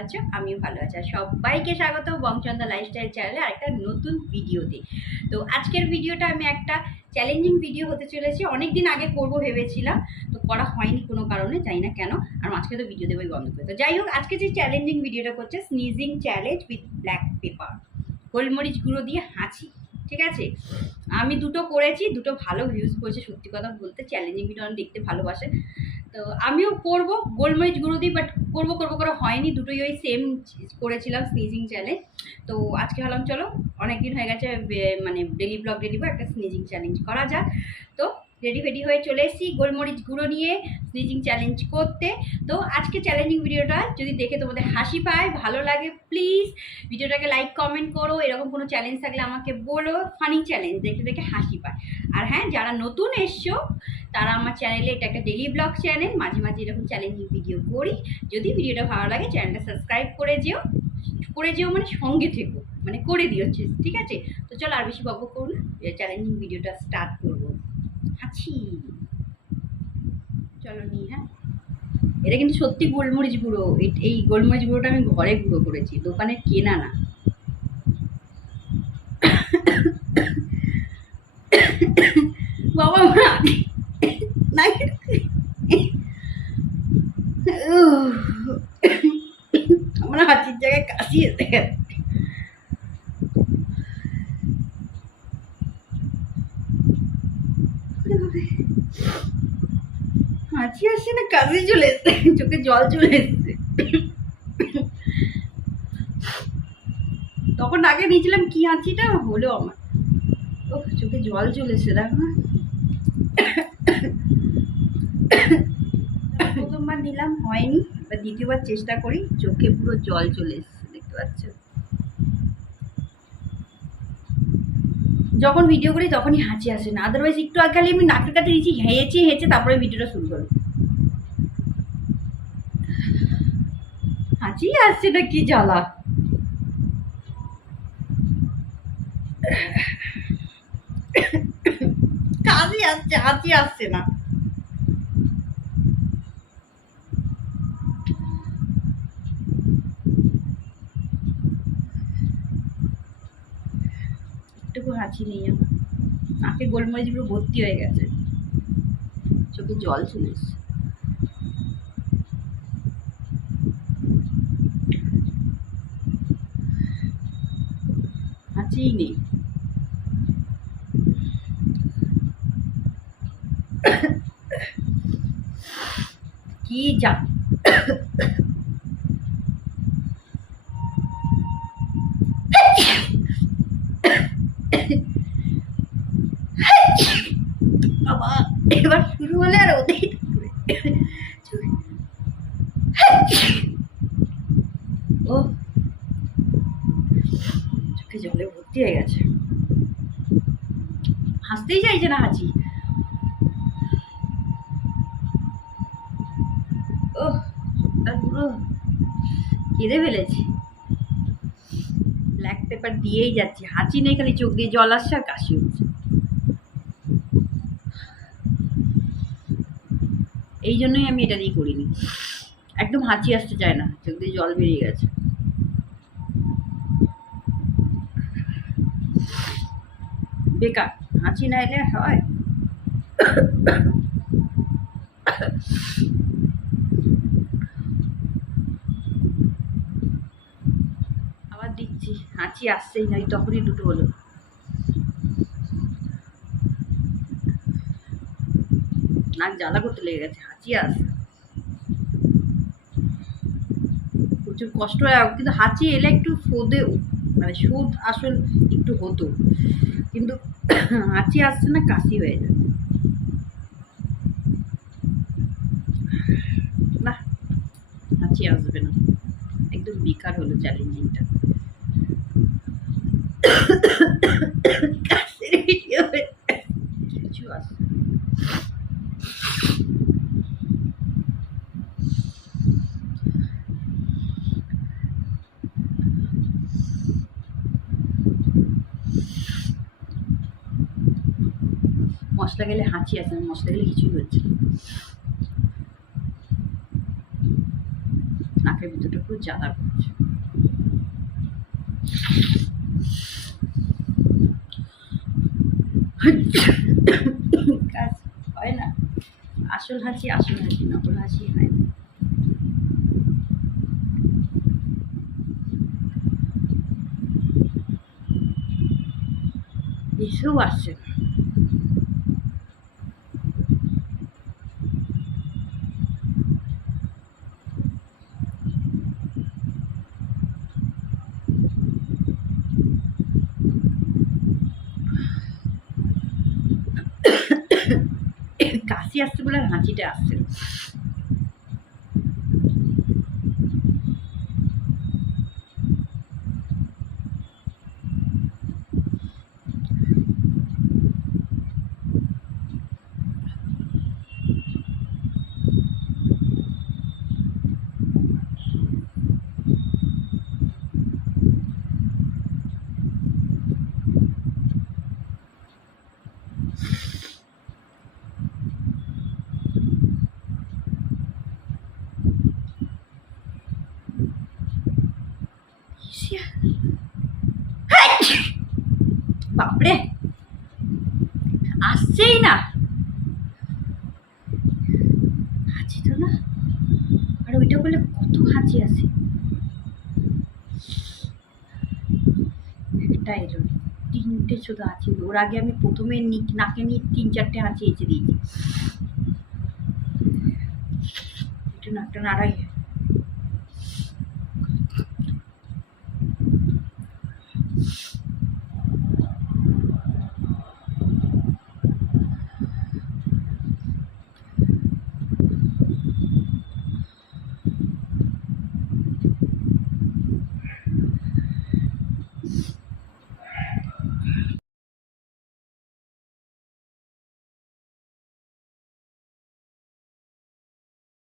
আছো, আমিও ভালো আছি। আর সবাইকে স্বাগত বংচন্দা লাইফস্টাইল চ্যানেলে আরেকটা নতুন ভিডিওতে। তো আজকের ভিডিওটা আমি একটা চ্যালেঞ্জিং ভিডিও হতে চলেছি। অনেকদিন আগে করবো ভেবেছিলাম, তো করা হয়নি কোনো কারণে, জানি না কেন। আর মাঝখানে তো ভিডিও দেবোই বন্ধ করে। তো যাই হোক, আজকে যে চ্যালেঞ্জিং ভিডিওটা করছে sneezing challenge with black pepper, গোলমরিচ গুঁড়ো দিয়ে হাঁচি। ঠিক আছে, আমি দুটো করেছি, দুটো ভালো ভিউজ করেছে। সত্যি কথা বলতে চ্যালেঞ্জিং ভিডিও আমি দেখতে ভালোবাসে, তো আমিও করব গোলমরিচ গুঁড়ো দিই, বাট করবো করে হয়নি। দুটোই ওই সেম করেছিলাম স্নিজিং চ্যালেঞ্জ। তো আজকে ভাবলাম চলো, অনেকদিন হয়ে গেছে মানে ডেলি ব্লগ দিব, একটা স্নিজিং চ্যালেঞ্জ করা যাক। তো রেডি হয়ে চলে এসেছি গোলমরিচ গুঁড়ো নিয়ে স্নিজিং চ্যালেঞ্জ করতে। তো আজকে চ্যালেঞ্জিং ভিডিওটা যদি দেখে তোমাদের হাসি পায়, ভালো লাগে, প্লিজ ভিডিওটাকে লাইক কমেন্ট করো। এরকম কোনো চ্যালেঞ্জ থাকলে আমাকে বলো, ফানি চ্যালেঞ্জ দেখে হাসি পায়। আর হ্যাঁ, যারা নতুন এসছো তারা আমার চ্যানেলে, এটা একটা ডেলি ব্লগ চ্যানেল, মাঝে মাঝে এরকম চ্যালেঞ্জিং ভিডিও করি। যদি ভিডিওটা ভালো লাগে চ্যানেলটা সাবস্ক্রাইব করে যেও মানে সঙ্গে থেকো, মানে করে দিও, ঠিক আছে? তো চলো আর বেশি বকবক করবো না, চ্যালেঞ্জিং ভিডিওটা স্টার্ট করবো। হাঁচি, চলো নি। হ্যাঁ, এটা কিন্তু সত্যি গোলমরিচ গুঁড়ো। এই গোলমরিচ গুঁড়োটা আমি ঘরে গুঁড়ো করেছি, দোকানে কেনা না। বাবা না, আমার হাঁচির জায়গায় কাশি এসে গেছে। হাঁচি আসছে না, কাশি চলে এসছে, চোখে জল চলে এসছে। তখন আগে নিয়েছিলাম কি হাঁচিটা হলো আমার, ও চোখে জল চলে এসছে। দেখো না, প্রথমবার নিলাম হয়নি, এবার দ্বিতীয়বার চেষ্টা করি। চোখে পুরো জল চলে এসছে, দেখতে পাচ্ছ? যখন ভিডিও করি তখনই হাঁচি আসে না, আদারওয়াইজ একটু আগে আমি নাকের কাছে নিয়েছি, হেঁচে তারপরে ভিডিওটা শুরু করি। হাঁচি আসছে না, কি জ্বালা। কাশি আসছে, হাঁচি আসছে না। একটুকু হাঁচি নেই আমার, নাকে গোলমরিচগুলো ভর্তি হয়ে গেছে, চোখে জল চলে এসছে। হাঁচিই নেই। কি যা বাবা, এবার শুরু হলে আর ওতেই ও চোখে জলে ভর্তি হয়ে গেছে, হাসতেই চাইছে না হাঁচি। ও চোখটা পুরো কেঁদে ফেলেছি। ব্ল্যাক পেপার দিয়েই যাচ্ছি, হাঁচি নেই, খালি চোখ দিয়ে জল আসছে আর কাশি হচ্ছে। এই জন্যই আমি এটা দিয়ে করিনি, একদম হাঁচি আসতে চায় না, চোখ দিয়ে জল বেরিয়ে গেছে। বেকার, হাঁচি না এলে হয়। আবার দিচ্ছি, হাঁচি আসছেই না, তখনই দুটো হলো। নাক জ্বালা করতে লেগে গেছে, হাঁচি আসছে, প্রচুর কষ্ট হয়। কিন্তু হাঁচি এলে একটু ফোদেও, মানে সুদ আসল একটু হতো, কিন্তু হাঁচি আসছে না, কাশি হয়ে যাচ্ছে। না, হাঁচি আসবে না, একদম বেকার হলো চ্যালেঞ্জিংটা। কিছু আসে মশলা গেলে হাঁচি আসে না, মশলা গেলে কিছুই হচ্ছে না। নাকের ভিতরটা পুরো জ্বালা করছে। কাজ হয় না, আসল হাসি নকল হাসি হয় না। এসেও আসছে না। কাশি আসছে বলে আর হাঁচিটা আসছে না। বাপরে, আসছেই না, হাঁচি তো না। আর ওইটা বলে কত হাঁচি আছে, একটা এলো, তিনটে শুধু হাঁচি। ওর আগে আমি প্রথমে নাকে নিয়ে 3-4টে হাঁচি এঁচে দিয়েছি। একটু নাকটা নাড়াই।